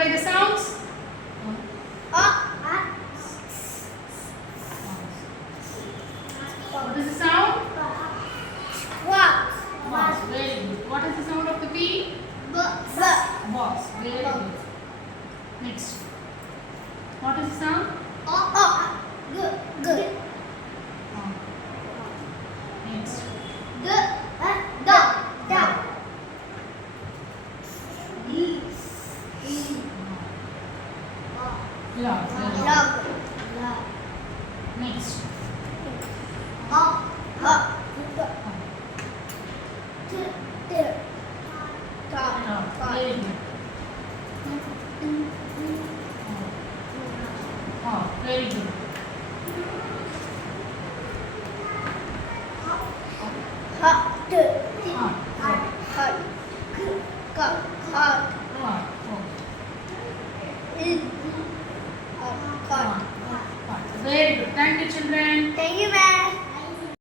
by the sounds. What is the sound? Box. Very good. What is the sound of the P? Box. Very good. Next. What is the sound? Next. Log. Very good. Next. Top. Very good. Very good. Very good. Thank you, children. Thank you, ma'am.